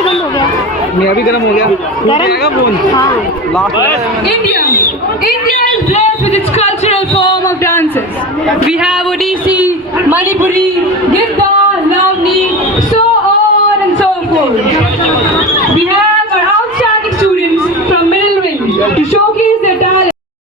भी बंद हो गया। मेरा भी गर्म हो गया। गरम फोन हाँ। Last India is blessed with its cultural form of dances. We have Odissi, Manipuri, Gidda,